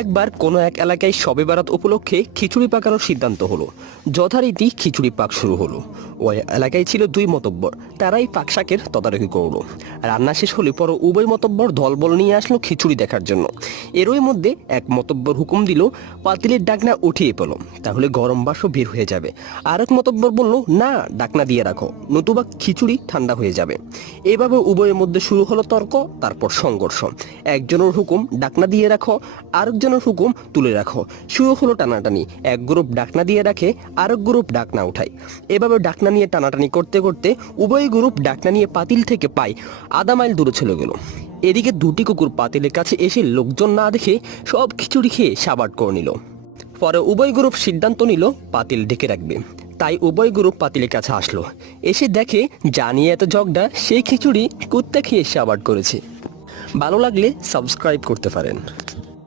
একবার কোনো এক এলাকায় শবে বারাত উপলক্ষে খিচুড়ি পাকানোর সিদ্ধান্ত হলো। যথারীতি খিচুড়ি পাক শুরু হলো। ওই এলাকায় ছিল দুই মতব্বর, তারাই পাক শাকের তদারকি করল। রান্না শেষ হলে পর উভয় মতব্বর দলবল নিয়ে আসলো খিচুড়ি দেখার জন্য। এরই মধ্যে এক মতব্বর হুকুম দিল, পাতিলের ডাকনা উঠিয়ে পেল, তাহলে গরম বাসও বের হয়ে যাবে। আর এক মতব্বর বলল, না, ডাকনা দিয়ে রাখো, নতুবা খিচুড়ি ঠান্ডা হয়ে যাবে। এভাবে উভয়ের মধ্যে শুরু হলো তর্ক, তারপর সংঘর্ষ। একজনের হুকুম, ডাকনা দিয়ে রাখো আরেকজনের হুকুম তুলে রাখো। শুরু হলো টানাটানি। এক গ্রুপ ডাকনা দিয়ে রাখে, আরেক গ্রুপ ডাকনা উঠায়। এভাবে ডাকনা নিয়ে টানাটানি করতে করতে উভয় গ্রুপ ডাকনা নিয়ে পাতিল থেকে পায়। আধা মাইল দূরে চলে গেল। এদিকে দুটি কুকুর পাতিলের কাছে এসে লোকজন না দেখে সব খিচুড়ি খেয়ে সাবাট করে নিল। পরে উভয় গ্রুপ সিদ্ধান্ত নিল, পাতিল ডেকে রাখবে। তাই উভয় গ্রুপ পাতিলের কাছে আসলো। এসে দেখে জানিয়ে এত ঝগড়া, সেই খিচুড়ি কুত্তা খেয়ে সাবাট করেছে। ভালো লাগলে সাবস্ক্রাইব করতে পারেন।